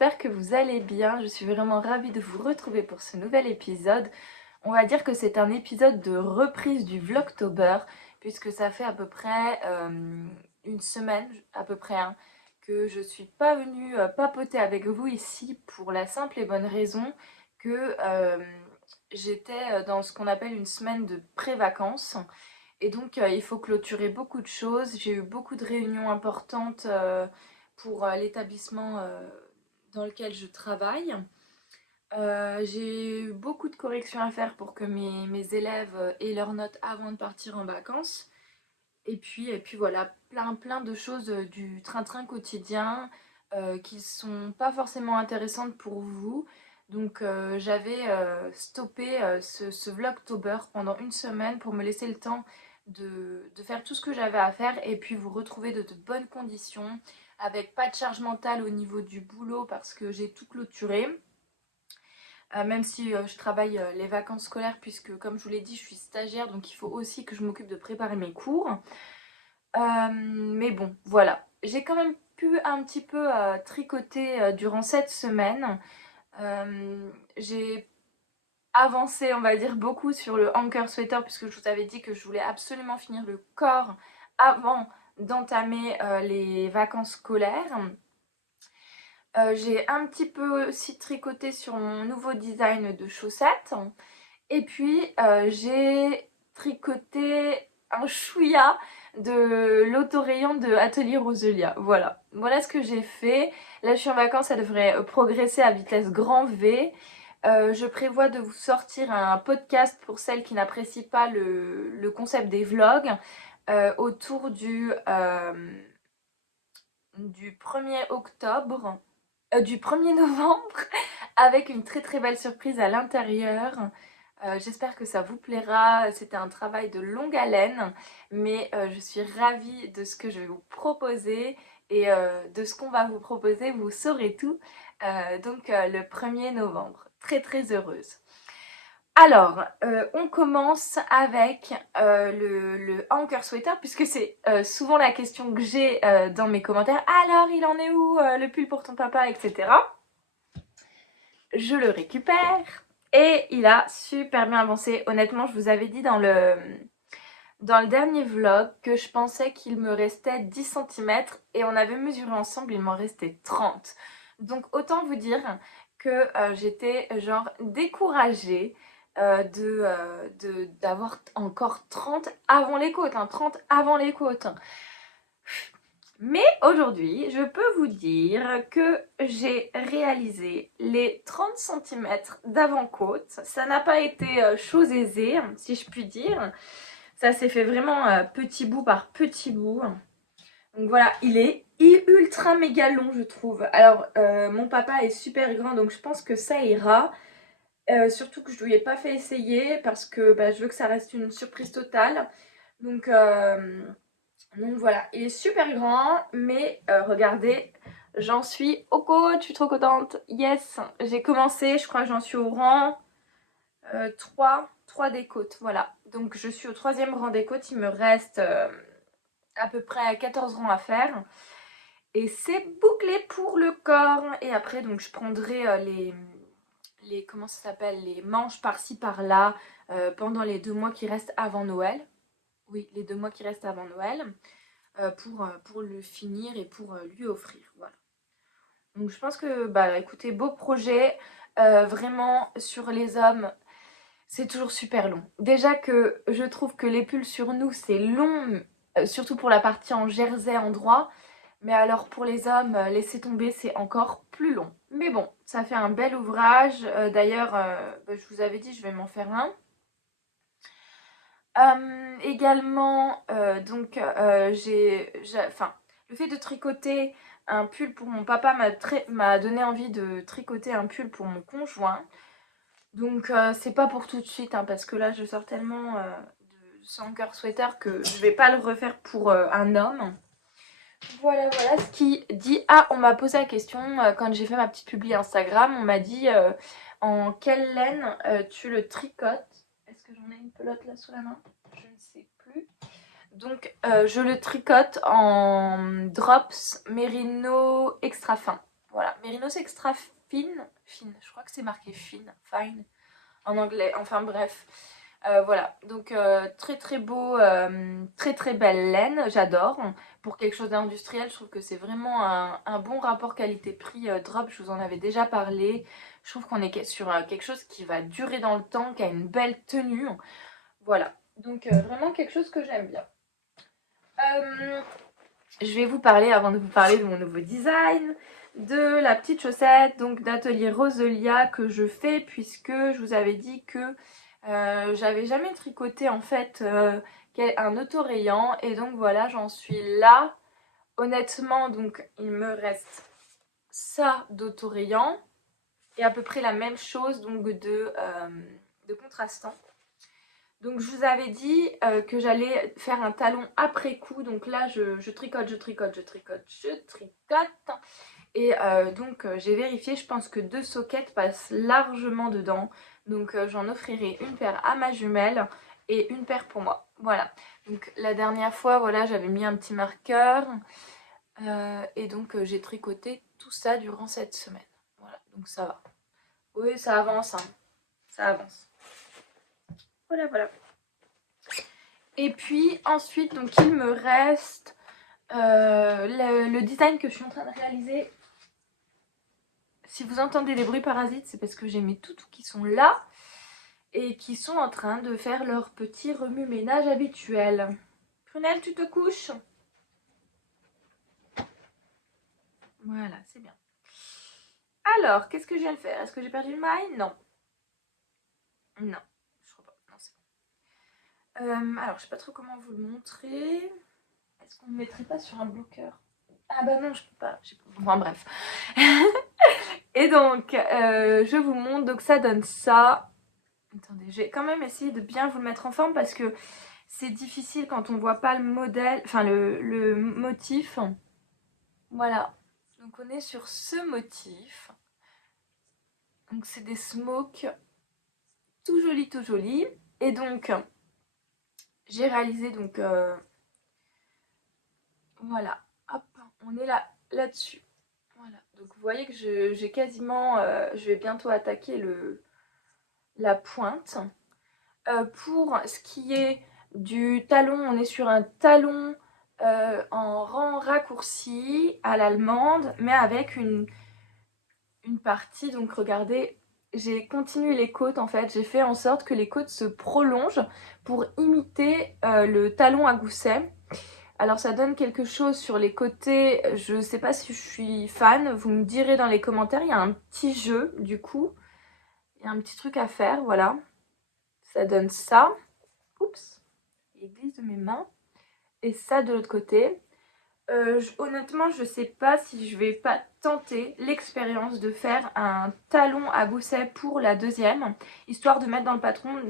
j'espère que vous allez bien. Je suis vraiment ravie de vous retrouver pour ce nouvel épisode. On va dire que c'est un épisode de reprise du Vlogtober, puisque ça fait à peu près une semaine, à peu près, hein, que je suis pas venue papoter avec vous ici pour la simple et bonne raison que j'étais dans ce qu'on appelle une semaine de pré-vacances. Et donc il faut clôturer beaucoup de choses. J'ai eu beaucoup de réunions importantes pour l'établissement dans lequel je travaille. J'ai eu beaucoup de corrections à faire pour que mes élèves aient leurs notes avant de partir en vacances. Et puis voilà, plein de choses du train-train quotidien qui sont pas forcément intéressantes pour vous. Donc j'avais stoppé ce Vlogtober pendant une semaine pour me laisser le temps de faire tout ce que j'avais à faire et puis vous retrouver de bonnes conditions avec pas de charge mentale au niveau du boulot parce que j'ai tout clôturé. Même si je travaille les vacances scolaires puisque comme je vous l'ai dit je suis stagiaire donc il faut aussi que je m'occupe de préparer mes cours. Mais bon, voilà. J'ai quand même pu un petit peu tricoter durant cette semaine. J'ai avancé, on va dire, beaucoup sur le hanker sweater puisque je vous avais dit que je voulais absolument finir le corps avant d'entamer les vacances scolaires. J'ai un petit peu aussi tricoté sur mon nouveau design de chaussettes. Et puis j'ai tricoté un chouïa de l'autorayon de Atelier Roselia. Voilà ce que j'ai fait. Là je suis en vacances, ça devrait progresser à vitesse grand V. Je prévois de vous sortir un podcast pour celles qui n'apprécient pas le concept des vlogs autour du 1er octobre, du 1er novembre avec une très belle surprise à l'intérieur. J'espère que ça vous plaira. C'était un travail de longue haleine, mais je suis ravie de ce que je vais vous proposer et de ce qu'on va vous proposer, vous saurez tout. Donc le 1er novembre. Très heureuse. Alors, on commence avec le hanker sweater, puisque c'est souvent la question que j'ai dans mes commentaires. Alors, il en est où le pull pour ton papa, etc. Je le récupère. Et il a super bien avancé. Honnêtement, je vous avais dit dans le dernier vlog que je pensais qu'il me restait 10 cm et on avait mesuré ensemble, il m'en restait 30. Donc autant vous dire que j'étais genre découragée d'avoir encore 30 avant les côtes, hein, 30 avant les côtes. Mais aujourd'hui, je peux vous dire que j'ai réalisé les 30 cm d'avant-côte. Ça n'a pas été chose aisée, si je puis dire. Ça s'est fait vraiment petit bout par petit bout. Donc voilà, il est ultra méga long, je trouve. Alors, mon papa est super grand, donc je pense que ça ira. Surtout que je ne lui ai pas fait essayer parce que je veux que ça reste une surprise totale. Donc voilà, il est super grand, mais regardez, j'en suis au côte, je suis trop contente. Yes, j'ai commencé, je crois que j'en suis au rang 3 des côtes, voilà. Donc je suis au 3e rang des côtes, il me reste à peu près 14 rangs à faire. Et c'est bouclé pour le corps. Et après, donc je prendrai comment ça s'appelle, les manches par-ci par-là pendant les 2 mois qui restent avant Noël. Oui, les 2 mois qui restent avant Noël. Pour le finir et pour lui offrir, voilà. Donc je pense que, écoutez, beau projet, vraiment sur les hommes, c'est toujours super long. Déjà que je trouve que les pulls sur nous, c'est long, surtout pour la partie en jersey en droit, mais alors pour les hommes, laissez tomber, c'est encore plus long. Mais bon, ça fait un bel ouvrage, d'ailleurs, je vous avais dit, je vais m'en faire un. Également, le fait de tricoter un pull pour mon papa m'a donné envie de tricoter un pull pour mon conjoint. Donc c'est pas pour tout de suite, hein, parce que là je sors tellement de ce hanker sweater que je vais pas le refaire pour un homme. Voilà ce qui dit. Ah, on m'a posé la question quand j'ai fait ma petite publi Instagram, on m'a dit en quelle laine tu le tricotes. Est-ce que j'en ai une pelote là sous la main? Je ne sais plus. Donc je le tricote en drops Merino extra fin. Voilà. Mérinos extra fine, je crois que c'est marqué fine en anglais, enfin bref. Voilà, donc très très beau, très très belle laine, j'adore. Pour quelque chose d'industriel, je trouve que c'est vraiment un bon rapport qualité-prix drop, je vous en avais déjà parlé. Je trouve qu'on est sur quelque chose qui va durer dans le temps, qui a une belle tenue. Voilà, donc vraiment quelque chose que j'aime bien. Je vais vous parler, avant de vous parler de mon nouveau design, de la petite chaussette donc d'atelier Roselia que je fais, puisque je vous avais dit que j'avais jamais tricoté en fait un autorayant, et donc voilà, j'en suis là. Honnêtement, donc il me reste ça d'autorayant et à peu près la même chose donc de contrastant. Donc je vous avais dit que j'allais faire un talon après coup. Donc là je tricote, je tricote, je tricote, je tricote. Et donc j'ai vérifié, je pense que 2 sockets passent largement dedans. Donc j'en offrirai une paire à ma jumelle et une paire pour moi. Voilà. Donc la dernière fois, voilà, j'avais mis un petit marqueur. Et donc j'ai tricoté tout ça durant cette semaine. Voilà, donc ça va. Oui, ça avance, hein. Ça avance. Voilà, voilà. Et puis ensuite, donc il me reste le design que je suis en train de réaliser. Si vous entendez des bruits parasites, c'est parce que j'ai mes toutous qui sont là et qui sont en train de faire leur petit remue-ménage habituel. Prunelle, tu te couches? Voilà, c'est bien. Alors, qu'est-ce que je viens de faire? Est-ce que j'ai perdu une maille? Non. Non, je crois pas. Non, c'est bon. Alors, je sais pas trop comment vous le montrer. Est-ce qu'on ne mettrait pas sur un bloqueur? Ah bah non, je peux pas. Enfin bref. Et donc, je vous montre. Donc ça donne ça. Attendez, je vais quand même essayer de bien vous le mettre en forme parce que c'est difficile quand on voit pas le modèle, enfin le motif. Voilà. Donc on est sur ce motif. Donc c'est des smokes tout jolis, tout jolis. Et donc, j'ai réalisé donc voilà. Hop, on est là-dessus. Voilà. Donc vous voyez que j'ai quasiment, je vais bientôt attaquer la pointe. Pour ce qui est du talon, on est sur un talon en rang raccourci à l'allemande, mais avec une partie, donc regardez, j'ai continué les côtes en fait, j'ai fait en sorte que les côtes se prolongent pour imiter le talon à gousset. Alors ça donne quelque chose sur les côtés, je sais pas si je suis fan, vous me direz dans les commentaires, il y a un petit jeu du coup, il y a un petit truc à faire, voilà. Ça donne ça, oups, il glisse de mes mains, et ça de l'autre côté. Honnêtement, je sais pas si je vais pas tenter l'expérience de faire un talon à gousset pour la deuxième, histoire de mettre dans le patron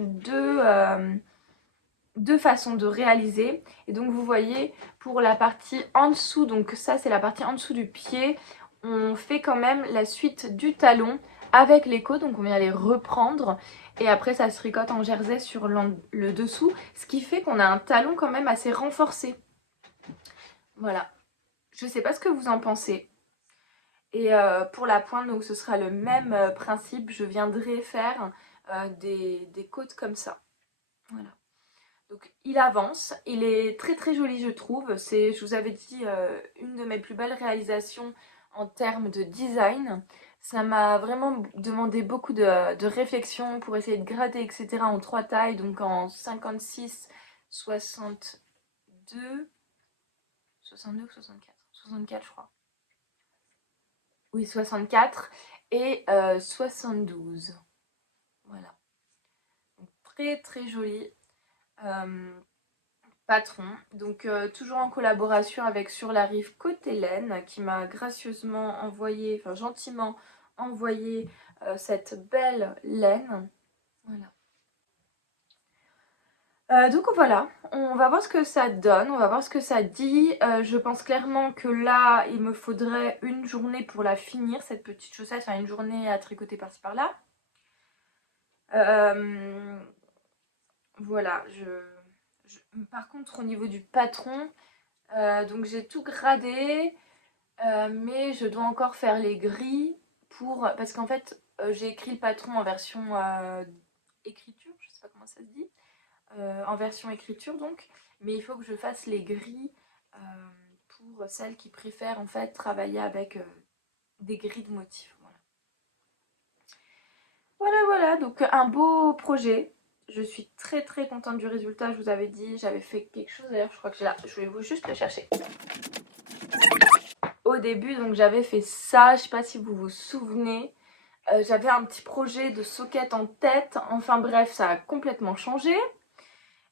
deux façons de réaliser. Et donc vous voyez, pour la partie en dessous, donc ça c'est la partie en dessous du pied, on fait quand même la suite du talon avec les côtes, donc on vient les reprendre et après ça se tricote en jersey sur le dessous, ce qui fait qu'on a un talon quand même assez renforcé. Voilà, je sais pas ce que vous en pensez. Et pour la pointe, donc ce sera le même principe, je viendrai faire des côtes comme ça. Voilà. Donc il avance, il est très très joli je trouve, c'est, je vous avais dit, une de mes plus belles réalisations en termes de design. Ça m'a vraiment demandé beaucoup de réflexion pour essayer de gratter etc. en 3 tailles, donc en 56, 62, 62 ou 64, 64 je crois. Oui 64 et 72. Voilà. Donc, très très joli. Patron, donc toujours en collaboration avec Sur la Rive côté laine qui m'a gracieusement envoyé, enfin gentiment envoyé cette belle laine. Voilà. Donc voilà, on va voir ce que ça donne, on va voir ce que ça dit. Je pense clairement que là, il me faudrait une journée pour la finir, cette petite chaussette, enfin une journée à tricoter par-ci par-là. Voilà, par contre au niveau du patron, donc j'ai tout gradé. Mais je dois encore faire les grilles parce qu'en fait j'ai écrit le patron en version écriture, je sais pas comment ça se dit, en version écriture donc, mais il faut que je fasse les grilles euh, pour celles qui préfèrent en fait travailler avec des grilles de motifs. Voilà. Voilà, donc un beau projet. Je suis très très contente du résultat, je vous avais dit, j'avais fait quelque chose d'ailleurs, je crois que j'ai là, je vais vous juste le chercher. Au début, donc j'avais fait ça, je sais pas si vous vous souvenez, j'avais un petit projet de socket en tête, enfin bref, ça a complètement changé.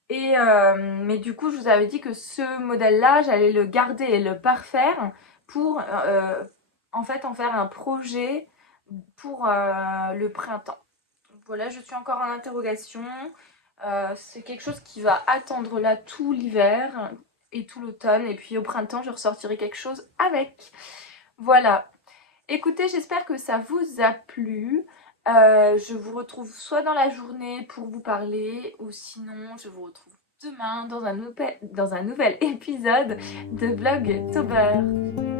Mais du coup, je vous avais dit que ce modèle-là, j'allais le garder et le parfaire pour en fait en faire un projet pour le printemps. Donc voilà, je suis encore en interrogation. C'est quelque chose qui va attendre là tout l'hiver et tout l'automne. Et puis au printemps, je ressortirai quelque chose avec. Voilà. Écoutez, j'espère que ça vous a plu. Je vous retrouve soit dans la journée pour vous parler, ou sinon je vous retrouve demain dans un nouvel épisode de Vlogtober.